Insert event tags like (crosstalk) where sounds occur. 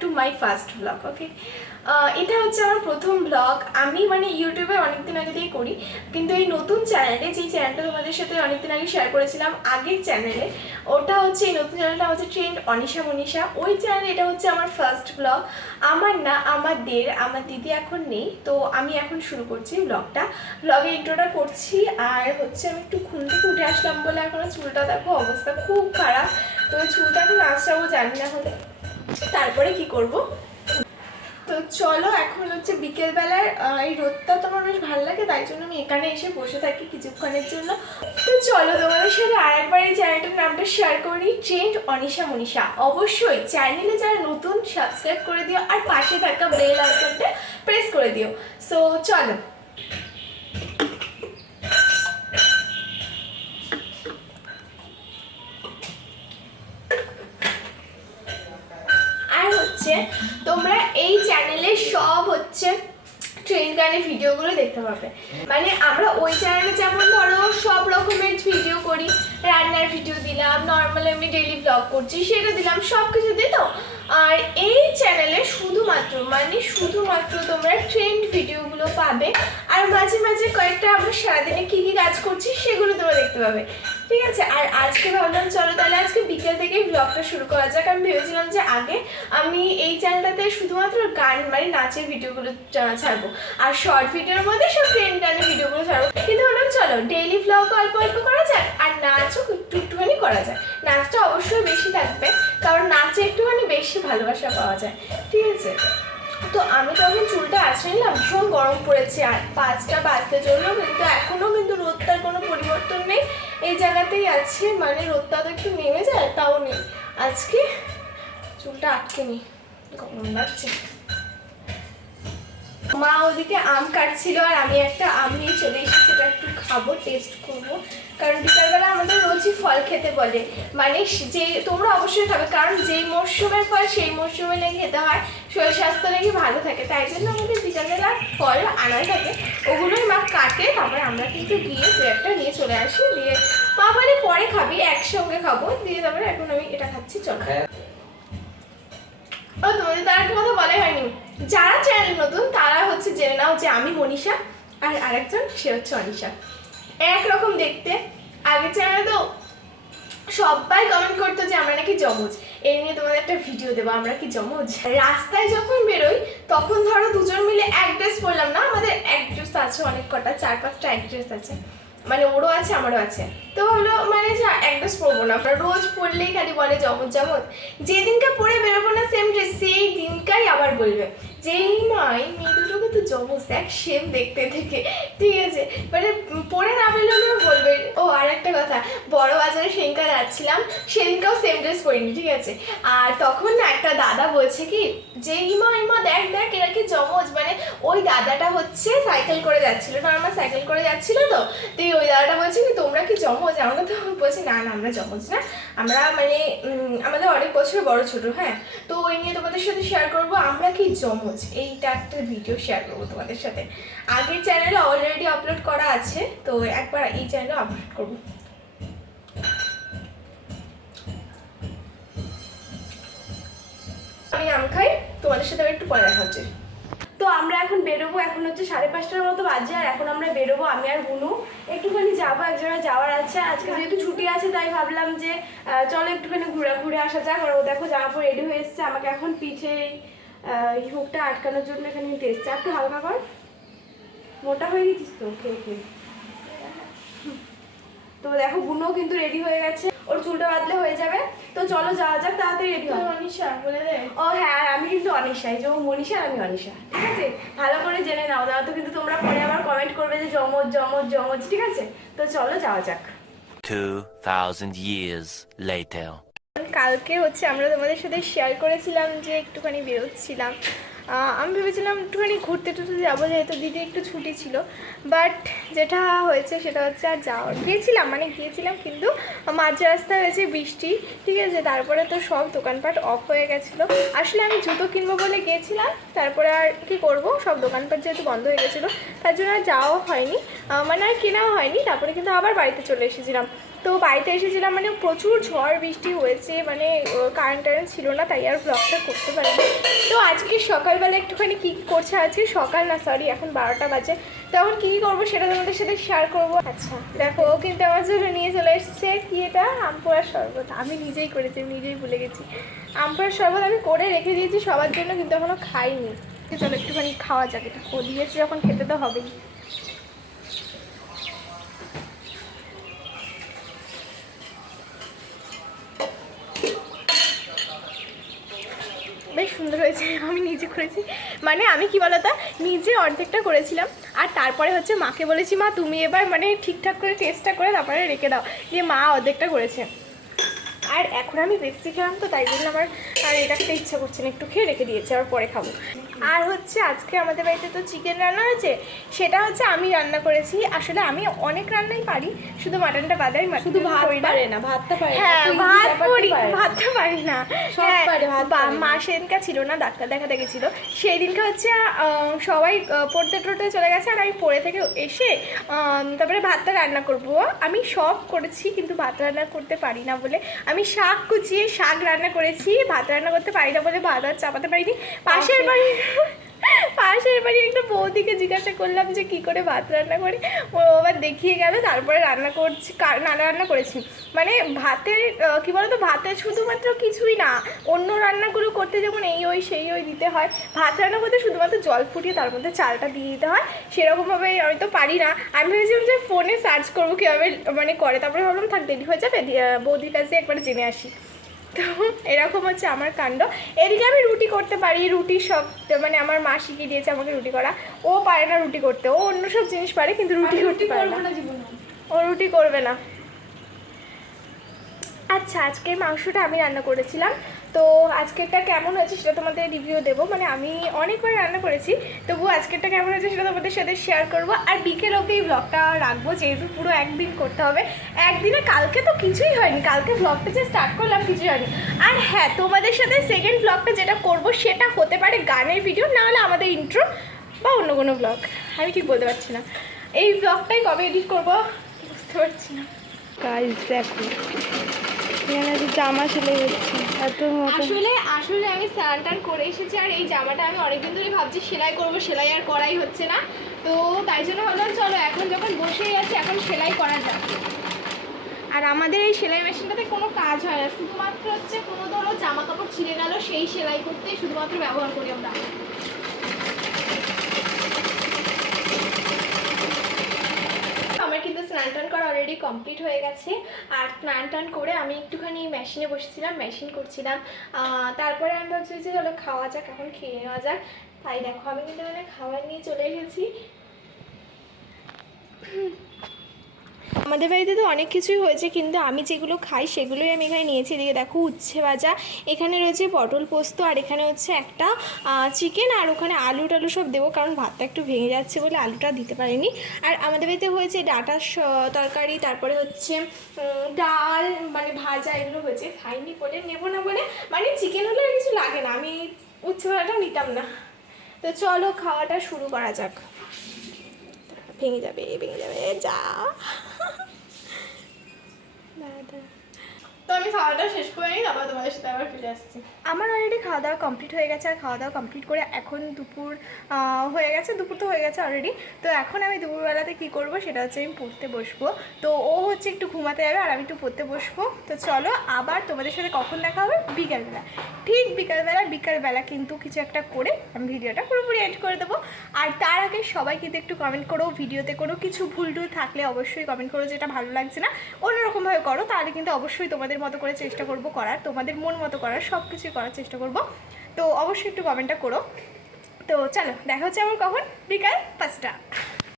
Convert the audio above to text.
To my first blog okay এটা হচ্ছে আমার প্রথম ব্লগ আমি মানে ইউটিউবে অনেকদিন আগে দিয়ে করি, কিন্তু এই নতুন চ্যানেলে যেই চ্যানেলটা তোমাদের সাথে অনেকদিন আগে শেয়ার করেছিলাম, আগের চ্যানেলে ওটা হচ্ছে এই নতুন চ্যানেলটা হচ্ছে ট্রেন্ড অনিশা মনীষা। ওই চ্যানেলে এটা হচ্ছে আমার ফার্স্ট ব্লগ আমার না, আমাদের, আমার দিদি এখন নেই, তো আমি এখন শুরু করছি ব্লগটা ব্লগে ইন্ট্রোটা করছি, আর হচ্ছে আমি একটু ঘুম থেকে উঠে আসলাম বলে এখনও চুলটা দেখো অবস্থা খুব খারাপ। তো চুলটা এখন আসছাবো জানি না হলে। তারপরে কি করব? তো চলো, এখন হচ্ছে বিকেলবেলার এই রোদটা তো আমার বেশ ভালো লাগে, তাই জন্য আমি এখানে এসে বসে থাকি কিছুক্ষণের জন্য। তো চলো, তোমাদের সাথে আরেকবার এই চ্যানেলটার নামটা শেয়ার করি ট্রেন্ড অনিশা মনীষা। অবশ্যই চ্যানেলে যারা নতুন সাবস্ক্রাইব করে দিও, আর পাশে থাকা বেল আইকনটা প্রেস করে দিও। সো চলো। তোমরা এই চ্যানেলে সব হচ্ছে ট্রেন গানের ভিডিওগুলো দেখতে পাবে। মানে আমরা ওই চ্যানেলে যেমন ধরো সব রকমের ভিডিও করি, রান্নার ভিডিও দিলাম নর্মাল আমি ডেলি ব্লগ করছি, সেটা দিলাম সব কিছু দিত আর এই চ্যানেলে শুধুমাত্র মানে শুধুমাত্র তোমরা ট্রেন্ড ভিডিওগুলো পাবে। আর মাঝে মাঝে কয়েকটা আমরা সারাদিনে কী কী কাজ করছি, সেগুলো তোমরা দেখতে পাবে। ঠিক আছে, আর আজকে ভাবলাম চলো তাহলে আজকে বিকেল থেকেই ব্লগটা শুরু করা যাক। আমি ভেবেছিলাম যে আগে আমি এই চ্যানেলটাতে শুধুমাত্র গান মানে নাচের ভিডিওগুলো ছাড়বো। আর শর্ট ভিডিওর মধ্যে সব ট্রেন্ড গানের ভিডিওগুলো ছাড়বো। কিন্তু ভাবলাম চলো ডেইলি ব্লগ অল্প অল্প করা যাক, আর নাচও একটু একটুখানি করা যায় নাচটা অবশ্যই বেশি থাকবে, কারণ নাচে একটুখানি বেশি ভালোবাসা পাওয়া যায়। ঠিক আছে? তো আমি তখন চুলটা আছড়ে নিলাম, ভীষণ গরম পড়েছে আর পাঁচটা বাজতে চলল, কিন্তু এখনও কিন্তু রোদটার কোনো পরিবর্তন নেই। এই জায়গাতেই আছে মানে রোদটা তো একটু নেমে যায়, তাও নেই। আজকে চুলটা আটকে নি গরম লাগছে। মা ওদিকে আম কাটছিল আর আমি একটা আম নিয়ে চলে এসেছি সেটা একটু খাব টেস্ট করব। কারণ বিকালবেলা আমাদের রোজই ফল খেতে বলে। মানে যে তোমরা অবশ্যই খাবে কারণ যেই মরশুমের ফল সেই মরশুমে নাকি খেতে হয় শরীর স্বাস্থ্য নাকি ভালো থাকে। তাই জন্য আমাদের বিকালবেলা ফল আনাই থাকে। ওগুলোই মা কাটে তারপরে আমরা কিন্তু গিয়ে দু একটা নিয়ে চলে আসি দিয়ে মা বলে পরে খাবি একসঙ্গে খাব। দিয়ে তারপরে এখন আমি এটা খাচ্ছি চল। ও তোমাদের তার একটা কথা বলাই হয়নি। যারা চ্যানেল নতুন তারা হচ্ছে জেনে নাও যে আমি মনীষা আর আরেকজন সে হচ্ছে অনিশা। একরকম দেখতে। আগের চ্যানেলে তো সবাই কমেন্ট করতো যে আমরা নাকি জমজ এই নিয়ে তোমাদের একটা ভিডিও দেবো, আমরা কি জমজ রাস্তায় যখন বেরোই, তখন ধরো দুজন মিলে এক ড্রেস পরলাম না? আমাদের এক ড্রেস আছে, অনেক কটা, চার পাঁচটা এক ড্রেস আছে। মানে ওরও আছে, আমারও আছে। তো ভাবলো মানে যা, এক ড্রেস পরবো না। আমরা রোজ পরলেই খালি বলে জমজ জমজ যেদিনকে পরে বেরোবো না সেম ড্রেস সেই দিনকাই আবার বলবে। যে এই মা মেয়ে তো জমজ এক সেম দেখতে থেকে ঠিক আছে? মানে পরে না বেরোলেও বলবে। ও, আর একটা কথা, বড় বাজারে সেদিনকা যাচ্ছিলাম সেদিনকাও সেম ড্রেস পরিনি, ঠিক আছে? আর তখন না একটা দাদা বলছে কি যে ইমা ইমা দেখ দেখ, এরা কি জমজ? মানে ওই দাদাটা হচ্ছে সাইকেল করে যাচ্ছিল। নর্মাল সাইকেল করে যাচ্ছিল তো তো ওই দাদাটা বলছে কি, তোমরা কি জমজ? আমরা তো বলছি, না না, আমরা জমজ না। আমরা মানে আমাদের অনেক বছর বড় ছোট হ্যাঁ? তো ওই নিয়ে তোমাদের সাথে শেয়ার করব, আমরা কি জমজ? এইটা একটা ভিডিও শেয়ার করব তোমাদের সাথে। আগের চ্যানেলে অলরেডি আপলোড করা আছে, তো একবার এই চ্যানেলে আপলোড করব। আমি আম খাই, তোমাদের সাথে একটু পরে দেখা হচ্ছে। তো আমরা এখন বেরোবো, এখন হচ্ছে সাড়ে পাঁচটার মতো বাজে, আর এখন আমরা বেরোবো আমি আর বুনু একটুখানি যাব, এক জায়গায় যাওয়ার আছে, আজকে যেহেতু ছুটি আছে, তাই ভাবলাম যে চলো একটুখানি ঘুরে ঘুরে আসা যাক। আর ও দেখো জামা পরে রেডি হয়ে এসছে, আমাকে এখন পিঠে এই হুকটা আটকানোর জন্য এখানে নিতে এসছে। একটু হালকা কর। মোটা হয়ে গেছিস তো খেয়ে খেয়ে তো দেখো বুনো কিন্তু রেডি হয়ে গেছে। ওর চুলটা বাদলে হয়ে যাবে। তো চলো যাওয়া যাক তাড়াতাড়ি রেডি হবে অনিশা বলে দে। ও হ্যাঁ আর আমি কিন্তু অনিশা এই যে ও মনীষা আমি অনিশা ঠিক আছে? ভালো করে জেনে নাও দাও তো কিন্তু তোমরা পরে আবার কমেন্ট করবে যে জমজ জমজ জমজ ঠিক আছে? তো চলো যাওয়া যাক। 2,000 years later. কালকে হচ্ছে আমরা তোমাদের সাথে শেয়ার করেছিলাম যে একটুখানি বেরোচ্ছিলাম। আমি ভেবেছিলাম একটুখানি ঘুরতে টুরতে যাব, যেহেতু দিদি একটু ছুটি ছিল। বাট যেটা হয়েছে সেটা হচ্ছে আর যাওয়ার গিয়েছিলাম মানে গিয়েছিলাম কিন্তু মাঝ রাস্তায় হয়েছে বৃষ্টি, ঠিক আছে? তারপরে তো সব দোকানপাট অফ হয়ে গেছিল। আসলে আমি জুতো কিনবো বলে গিয়েছিলাম, তারপরে আর কি করব? সব দোকানপাট যেহেতু বন্ধ হয়ে গেছিল, তার জন্য আর যাওয়া হয়নি। মানে আর কেনাও হয়নি, তারপরে কিন্তু আবার বাড়িতে চলে এসেছিলাম। তো বাড়িতে এসেছিলাম মানে প্রচুর ঝড়, বৃষ্টি হয়েছে মানে কারেন্ট টারেন্ট ছিল না, তাই আর ব্লগটা করতে পারিনি। তো আজকে সকালবেলা একটুখানি কী করছে আজকে? সকাল না সরি এখন বারোটা বাজে। তো এখন কী কী করব সেটা তোমাদের সাথে শেয়ার করব। আচ্ছা দেখো, ও কিন্তু আমার জন্য নিয়ে চলে এসছে। কি এটা? আমপোড়ার শরবত। আমি নিজেই করেছি নিজেই ভুলে গেছি। আমপোড়ার শরবত আমি করে রেখে দিয়েছি, সবার জন্য কিন্তু এখনও খাইনি। চলো একটুখানি খাওয়া যাক, এটা দিয়েছে যখন, খেতে তো হবেই। সুন্দর হয়েছে, আমি নিজে করেছি। মানে আমি কি বলতো, নিজে অর্ধেকটা করেছিলাম, আর তারপরে হচ্ছে মাকে বলেছি, মা, তুমি এবার মানে ঠিকঠাক করে টেস্টটা করে তারপরে রেখে দাও। যে মা অর্ধেকটা করেছে। আর এখন আমি বেশি খেলাম তো তাই জন্য আমার আর এটা খেতে ইচ্ছা করছে না একটু খেয়ে রেখে দিয়েছে আবার পরে খাব। আর হচ্ছে আজকে আমাদের বাড়িতে তো চিকেন রান্না হয়েছে সেটা হচ্ছে আমি রান্না করেছি। আসলে আমি অনেক রান্নাই পারি শুধু মাটনটা বাদে আমি শুধু ভাত। পারে না ভাতটা পারে হ্যাঁ ভাত করি ভাতটা পারি না। সব হ্যাঁ। মা সেদিনকে ছিল না ডাক্তার দেখাতে গেছিল সেই দিনকে হচ্ছে সবাই পড়তে টড়তে চলে গেছে আর আমি পড়ে থেকে এসে তারপরে ভাতটা রান্না করব। আমি সব করেছি কিন্তু ভাত রান্না করতে পারি না বলে। আমি শাক কুচিয়ে শাক রান্না করেছি ভাত রান্না করতে পারি না বলে ভাত আর চাপাতে পারিনি। পাশের বাড়ি (laughs) পাশের বাড়ি একটা বৌদিকে জিজ্ঞাসা করলাম যে কি করে ভাত রান্না করি? ও আবার দেখিয়ে গেল তারপরে রান্না করছি কা- রান্না রান্না করেছি। মানে ভাতের কি বলতো ভাতের শুধুমাত্র কিছুই না অন্য রান্নাগুলো করতে যেমন এই ওই সেই ওই দিতে হয়। ভাত রান্না করতে শুধুমাত্র জল ফুটিয়ে তার মধ্যে চালটা দিয়ে দিতে হয়। সেরকমভাবে আমি তো পারি না। আমি ভেবেছিলাম যে ফোনে সার্চ করব কীভাবে মানে করে তারপরে ভাবলাম থাক দেরি হয়ে যাবে বৌদির কাছে একবার জেনে আসি। তো এরকম হচ্ছে আমার কাণ্ড। এদিকে আমি রুটি করতে পারি রুটি সব মানে আমার মা শিখিয়ে দিয়েছে আমাকে রুটি করা। ও পারে না রুটি করতে ও অন্য সব জিনিস পারে কিন্তু রুটি করতে পারে না। ও রুটি করবে না। আচ্ছা আজকের মাংসটা আমি রান্না করেছিলাম। তো আজকেরটা কেমন হয়েছে সেটা তোমাদের রিভিউ দেবো। মানে আমি অনেকবার রান্না করেছি তবু আজকেরটা কেমন হয়েছে সেটা তোমাদের সাথে শেয়ার করব। আর বিকেল অবধি এই ব্লগটা রাখব, যেহেতু পুরো একদিন করতে হবে। একদিনে কালকে তো কিছুই হয়নি, কালকে ব্লগটা যে স্টার্ট করলাম কিছুই হয়নি। আর হ্যাঁ তোমাদের সাথে সেকেন্ড ব্লগটা যেটা করব সেটা হতে পারে গানের ভিডিও না হলে আমাদের ইন্ট্রো বা অন্য কোনো ব্লগ আমি ঠিক বলতে পারছি না। এই ব্লগটাই কবে এডিট করব? বুঝতে পারছি না। গাইস দেখো। জামা সেলে হচ্ছে, এত আসলে আসলে আমি করে এসেছি আর এই জামাটা আমি ভাবছি সেলাই সেলাই আর করাই হচ্ছে না। তো তাই জন্য ভাবলাম, চলো এখন যখন বসেই আছি, এখন সেলাই আর আমাদের এই সেলাই মেশিনটাতে কোনো কাজ হয় না। শুধুমাত্র হচ্ছে কোনো ধরো জামা কাপড় ছিঁড়ে গেল, সেই সেলাই করতেই শুধুমাত্র ব্যবহার করি আমার কিন্তু স্নান টান করা অলরেডি কমপ্লিট হয়ে গেছে। আর স্নান টান করে আমি একটুখানি মেশিনে বসেছিলাম মেশিন করছিলাম। তারপরে আমি ভাবছি যে চলো খাওয়া যাক, এখন খেয়ে নেওয়া যাক। তাই দেখো, আমি কিন্তু মানে খাবার নিয়ে চলে এসেছি। আমাদের বাড়িতে তো অনেক কিছুই হয়েছে, কিন্তু আমি যেগুলো খাই সেগুলোই আমি এখানে নিয়েছি। এদিকে দেখো উচ্ছে ভাজা, এখানে রয়েছে পটল পোস্ত, আর এখানে হচ্ছে একটা চিকেন আর ওখানে আলু টালু সব দেবো, কারণ ভাতটা একটু ভেঙে যাচ্ছে বলে আলুটা দিতে পারিনি। আর আমাদের বাড়িতে হয়েছে ডাটার তরকারি, তারপরে হচ্ছে ডাল মানে ভাজা এগুলো হয়েছে। খাইনি বলে নেব না বলে মানে চিকেন হলে কিছু লাগে না, আমি উচ্ছে ভাজাটাও নিতাম না। তো চলো খাওয়াটা শুরু করা যাক। ဖိငိကြပေးဖိငိကြပေးကြာလာတာ তো আমি শেষ করে নিই, তারপর তোমাদের সাথে আবার ফিরে আসছি। আমার অলরেডি খাওয়া দাওয়া কমপ্লিট হয়ে গেছে, আর খাওয়া দাওয়া কমপ্লিট করে এখন দুপুর হয়ে গেছে, দুপুর তো হয়ে গেছে অলরেডি তো এখন আমি দুপুরবেলাতে কী করব সেটা হচ্ছে আমি পড়তে বসবো। তো ও হচ্ছে একটু ঘুমাতে যাবে আর আমি একটু পড়তে বসবো। তো চলো আবার তোমাদের সাথে কখন দেখা হবে? বিকালবেলা। ঠিক বিকালবেলা বিকালবেলা কিন্তু কিছু একটা করে আমি ভিডিওটা পুরোপুরি এড করে দেবো। আর তার আগে সবাই কিন্তু একটু কমেন্ট করো, ভিডিওতে কোনো কিছু ভুল টুল থাকলে অবশ্যই কমেন্ট করো, যেটা ভালো লাগছে না, অন্যরকমভাবে করো, তাহলে কিন্তু অবশ্যই তোমাদের মতো করে চেষ্টা করব করার, তোমাদের মন মতো করার সব কিছুই করার চেষ্টা করব। তো অবশ্যই একটু কমেন্টটা করো। তো চলো, দেখা হচ্ছে আমার কখন? বিকাল পাঁচটা।